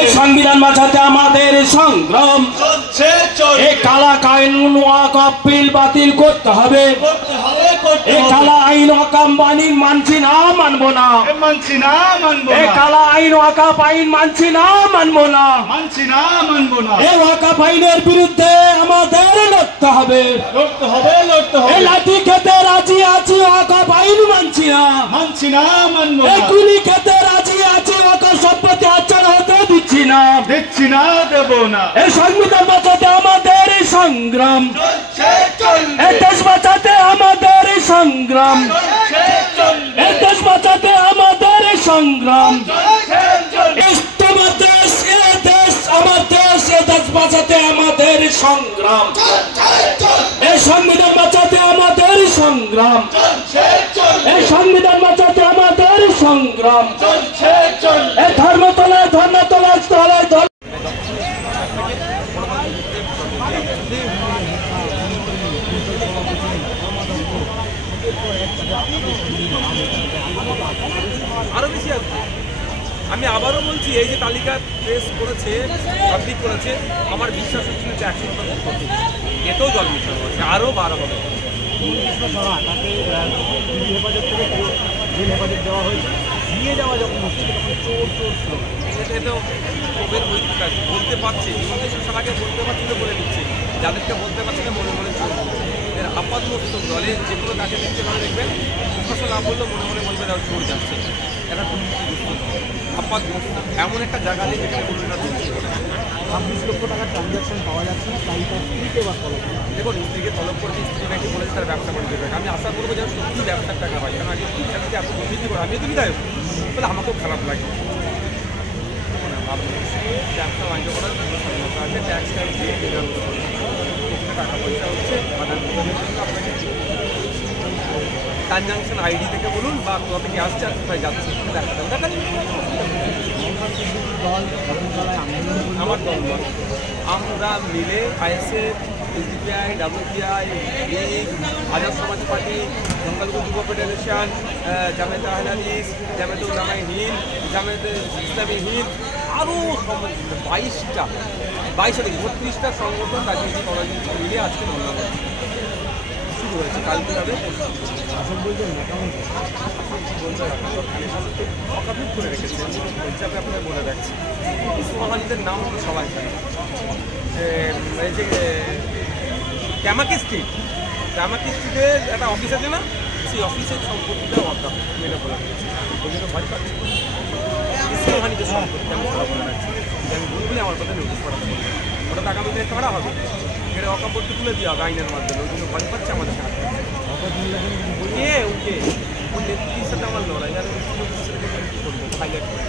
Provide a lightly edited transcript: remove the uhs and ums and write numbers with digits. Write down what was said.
এই সংবিধান বাঁচাতে আমাদের সংগ্রাম এই কালা কানুন ওয়াকফ বিল বাতিল করতে হবে। এই কালা আইন ওয়াকফ আইন মানছি না, মানবো না। এই কালা আইন ওয়াকফ আইন মানছি না, মানবো না। এই ওয়াকফ আইনের বিরুদ্ধে আমাদের লড়তে হবে। এই লাঠি খেতে রাজি আছি, ওয়াকফ আইন মানছি না, মানবো না। এই গুলি খেতে রাজি আছি, ওয়াকফ সম্পত্তি আচরণ হতে দিচ্ছি না, দেবো না। এই সংবিধান বাঁচাতে আমাদের সংগ্রাম, এই দেশ বাঁচাতে আমাদের সংগ্রাম, এই দেশ বাঁচাতে আমাদের সংগ্রাম। তোমার দেশ, এ দেশ আমার দেশ, এ দেশ বাঁচাতে আমাদের সংগ্রাম। এই সংবিধান বাঁচাতে আমাদের সংগ্রাম, এই সংবিধান বাঁচাতে আমাদের সংগ্রাম। এই ধর্মতলায় ধর্মতলায় তলায় আরো বেশি আসবে। আমি আবারও বলছি, এই যে তালিকা প্রেস করেছে, পাবলিক করেছে, আমার বিশ্বাস হচ্ছিল যে 100% সঠিক। এতেও জল মিশানো হচ্ছে, আরও 12 হবে। তাকে হেফাজত থেকে জেল হেফাজত দেওয়া হয়েছে, নিয়ে যাওয়া যখন হচ্ছে তখন চোর স্লোগান। এতেও ক্ষোভের বৈঠক আছে, বলতে পারছে সবাইকে বলতে পারছিল, বলে দিচ্ছে। যাদেরকে বলতে পারছে না মনে মনে চোর বলছে। এর আপাত মস্তক দলের যে কোনো তাকে দেখতে পারে, দেখবেন প্রশাসন না বললেও মনে মনে বলবে তারা চোর যাচ্ছে। এটা আপাত মস্তক এমন একটা জায়গা নেই যেখানে কোনো না 26 লক্ষ টাকার ট্রানজাকশন পাওয়া যাচ্ছে না, তাই তার স্ত্রীকে বা তলব। দেখুন, স্ত্রীকে তলব করেছে, স্ত্রী নাকি বলেছে তার ব্যবসা করে দেবে। আমি আশা করবো যেন সত্যি ব্যবসার টাকা হয়, কারণ আগে যদি এত দুর্নীতি করে, আমিও তো বিধায়ক, তাহলে আমাকেও খারাপ লাগে। ব্যবসা বাণিজ্য করার স্বাধীনতা আছে, ট্যাক্স দিয়ে টাকা পয়সা হচ্ছে। আপনাকে ট্রানজাকশন আইডি থেকে বলুন বা কোথা থেকে আসছে আর কোথায় যাচ্ছে দেখা যাবে। আমার দল নয়, আমরা মিলে ISF, SDPI, WPI, League, Azad সমাজ পার্টি, সংখ্যালঘু যুব ফেডারেশন, জামায়াতে আহলে হাদিস, জামায়াতে উলামায়ে হিন্দ, জামায়াতে ইসলামী হিন্দ, আরও 32টা সংগঠন রাজনৈতিক অরাজনৈতিক মিলে আজকে ধর্ণা শুরু হয়েছে। কালকে হবে শাসক বলতে মোটামুটি অকাপিট করে রেখেছে, হিসাবে আপনার বলে রাখছি। ইসমাহানিদের নাম হলো সবাই জানে। এই যে ক্যামাকি স্ট্রিটের একটা অফিস আছে না, সেই অফিসের সম্পত্তিটা অর্থাৎ মেয়েটা বলে রেখেছে। ওই জন্য ভয় পাচ্ছি ইসমাহানিদের সম্পত্তি আমি সবাই বলে রাখছি। আমি ভুল আমার কথা নোটিশ করাতে পারি, ওটা তো আগামী দিনে কারা হবে, এখানে অকাপত্তি তুলে দেওয়া হবে আইনের মাধ্যমে। ওই জন্য ভয় পাচ্ছে আমাদের সাথে। ওকে ওর নেত্রীর সাথে আমার লড়াই, আর করবো হাইলাইট করে।